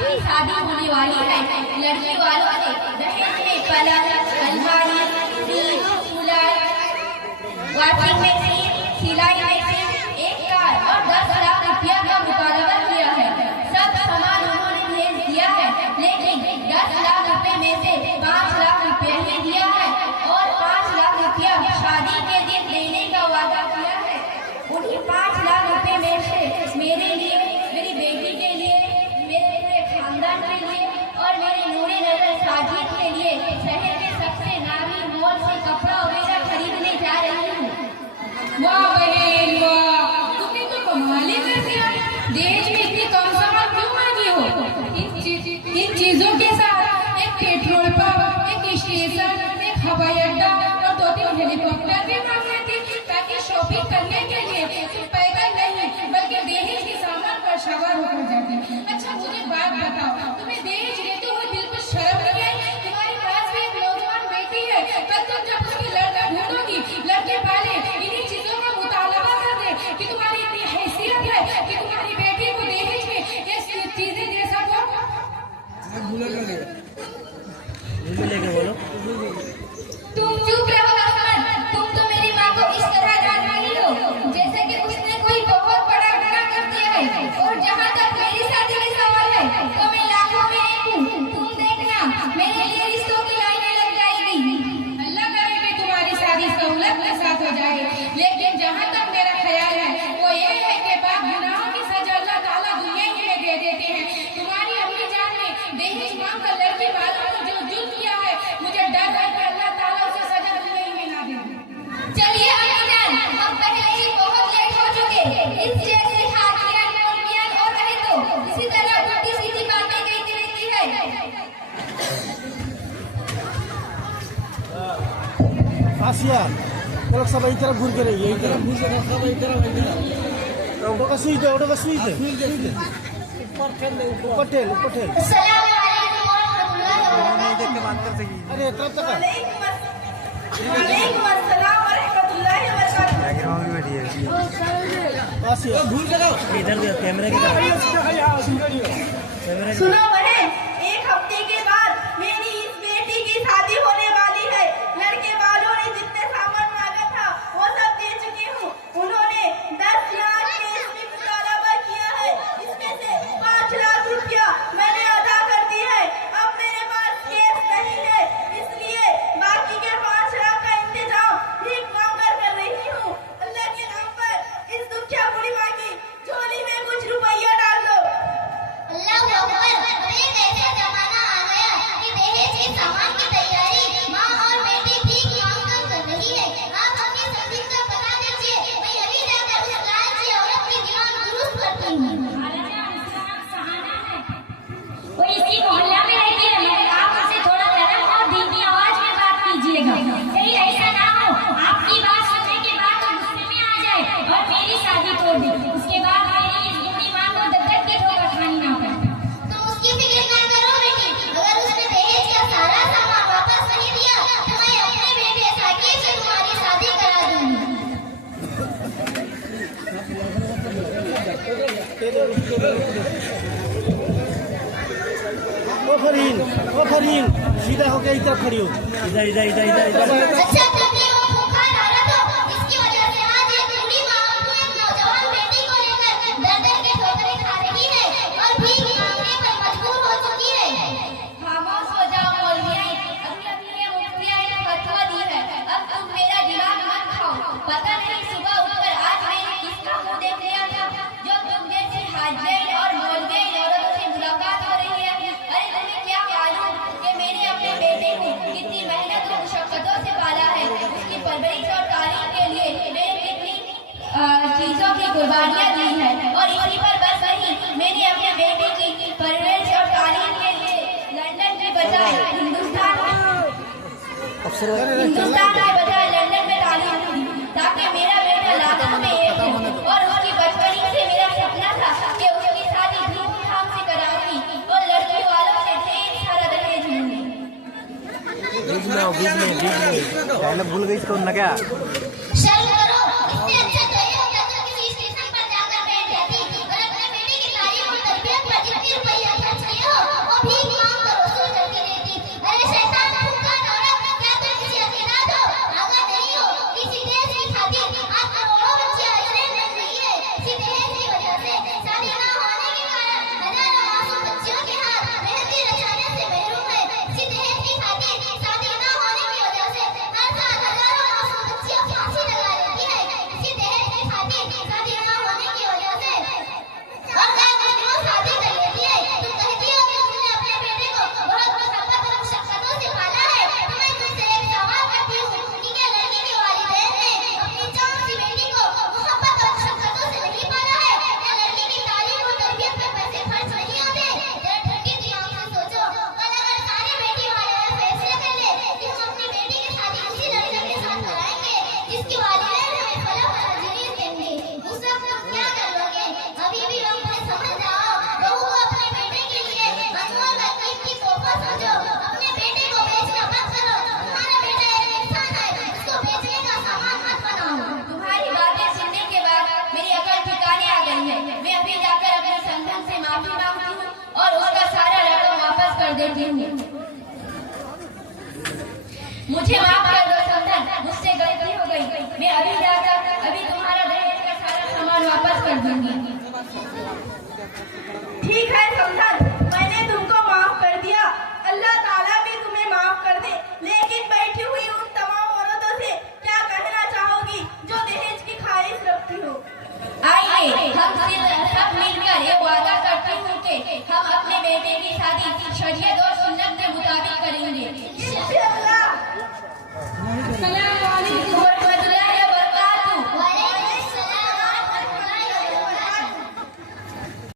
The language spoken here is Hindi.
की शादी होने वाली है। लड़की वालों ने दहेज में पलंग, अलमारी, फ्रिज, कूलर, वॉशिंग मशीन, सिलाई मशीन, एक कार और 10 लाख रुपया का मुतालबा किया है। सब सामान उन्होंने भेज दिया है, लेकिन 10 लाख रुपए में से 5 लाख रुपया ही दिया है और 5 लाख रुपया शादी के दिन देने का वादा किया है। उन्हीं 5 लाख रुपए में से मेरे लिए, मेरी बेटी के लिए, मेरे पूरे खानदान के लिए और मेरे नूरे नजर साजिद के लिए शहर के सबसे नामी मॉल से कपड़ा वगैरह खरीदने जा रही हूँ। वाह बहन वाह, तुमने तो कमाल ही कर दिया। दहेज में इतनी कम सामान क्यों मांगी हो? इन चीजों के साथ एक पेट्रोल पंप, एक स्टेशन, एक हवाई अड्डा और 2-3 हेलीकॉप्टर भी मांगने थे, ताकि शॉपिंग करने के लिए तुम पैदल नहीं बल्कि दहेज के सामान पर सवार होकर जाते। अच्छा मुझे बात बताओ, तुम्हें दहेज लेते हुए बिल्कुल शर्म नहीं आई? तुम्हारे पास भी एक नौजवान बेटी है, कल तुम जब उसकी लड़का ढूंढोगी, लड़के वाले इन्हीं चीजों का मुतालबा कर दे कि तुम्हारी इतनी हैसियत है कि तुम्हारी बेटी को दहेज में ये चीजें दे सको। तुम चुप रहो अहमद, तुम तो मेरी माँ को इस तरह डांट रही हो जैसे कि उसने कोई बहुत बड़ा गुनाह कर दिया है। और जहाँ तक मेरी शादी का सवाल है तो मैं लाखों में एक हूँ। तुम देखना मेरे लिए रिश्तों की लाइनें लग जाएगी। अल्लाह करे कि तुम्हारी शादी सहूलत के साथ हो जाए, लेकिन जहाँ तक मेरा ख्याल है वो ये है कि पाप गुनाहों की सजा अल्लाह ताला दुनिया ही में दे देते हैं। तुम्हारी अम्मी जान ने दहेज मांग कर लड़की वालों को जो जुल्म किया है, मुझे डर है कि अल्लाह ताला उसे सजा दुनिया ही में ना दे। चलिए अम्मी जान, हम पहले ही बहुत लेट हो चुके। इस जैसी हाकियान मौलवियान और रहे तो इसी तरह उल्टी सीधी बातें कहती रहती है। आसिया लोग सब एक तरफ घूर के रहिए, एक तरफ घूर के रखा, एक तरफ ओटो का सुई दे, ओटो का सुई दे, ऊपर ठेल, ऊपर ठेल। अस्सलाम वालेकुम वरहमतुल्लाहि वबरकातुहू। देख के बात कर सकी। अरे तरफ तक वालेकुम अस्सलाम वरहमतुल्लाहि वबरकातुहू। बैकग्राउंड में बैठी है आसिया, घूर के जाओ इधर दे, कैमरे की तरफ। सुनो बहन, 1 हफ्ते के बाद मेरी इस बेटी की शादी होने वाली है। लड़के वालों ने जितने सामान मांगा था वो सब दे चुकी हूँ। उन्होंने 10 लाख केस में मुतालबा किया है, इसमें से 5 लाख रुपया मैंने अदा कर दी है। अब मेरे पास केस नहीं है, इसलिए बाकी के 5 लाख का इंतजाम भीख मांगकर कर रही हूँ। अल्लाह के नाम पर इस दुखिया बुढ़ी माँ की झोली में कुछ रुपया डाल दो। अल्लाह अकबर, अब एक ऐसा जमाना आ गया कि दहेज के सामान की तैयारी माँ और बेटी भीख मांगकर कर रही है। आप हमें सब का पता दीजिए, मैं अभी जाकर उस लालची औरत की दिमाग दुरुस्त करती हूँ। वो इसी मोहल्ला में रहती है, आप उसे थोड़ा नरम और धीमी आवाज में बात कीजिएगा। कहीं ऐसा ना हो आपकी बात सुनने के बाद वो गुस्से में आ जाए और मेरी शादी तोड़ दे। उसके बाद मेरी इस बूढ़ी माँ को दर्द की ठोकर खानी ना पड़े। तुम उसकी फिक्र ना करो बेटी, अगर उसने दहेज का सारा सामान वापस नहीं दिया तो मैं अपने बेटे साकिब से तुम्हारी शादी करा दूंगी। ओ फरीन सीधा होके इधर खड़ी हो, इधर इधर इधर इधर। अच्छा तुमने वो खूंखार औरत हो, इसकी वजह से आज एक बूढ़ी माँ अपनी एक नौजवान बेटी को लेकर दर-दर के ठोकरें खा रही है और भीख मांगने पर मजबूर हो चुकी है। खामोश हो जाओ मौलविया, अभी ये मुफ्तिया ने फतवा दी है, अब तुम मेरा दिमाग मत खाओ। पता नहीं सुबह उठकर आज मैंने किसका मुंह देख लिया था जो तुम जैसी हाजिर और मौलवी औरतों से मुलाकात हो रही है। अरे तुम्हें क्या मालूम कि मैंने अपने बेटे को कितनी मेहनत और मुशक्कतों से पाला है। उसकी परवरिश और तालीम के लिए मैंने कितनी चीजों की कुर्बानियाँ दी है और इसी पर बस वही मैंने अपने बेटे की परवरिश और तालीम के लिए लंदन की बजाय हिंदुस्तान की बजाय लंदन में तालीम दी, ताकि मेरा बेटा लाखों में एक हो। और उसकी बचपनी से मेरा सपना था कि उसकी शादी धूमधाम से कराऊंगी और लड़की वालों से ढेर सारा दहेज लूंगी। भूल गई इसको ना क्या। शर्म करो, इससे अच्छा तो ये होता जो किसी स्टेशन पर जाकर बैठ जाती और अपने बेटे की तालीम और तरबियत पर जितनी रुपया खर्च किया माफी मांगती हूँ और उसका सारा रकम वापस कर देती हूँ। मुझे माफ कर दो समधन, मुझसे गलती हो गई। मैं अभी जाकर अभी तुम्हारा दहेज का सारा सामान वापस कर दूंगी। ठीक है समधन।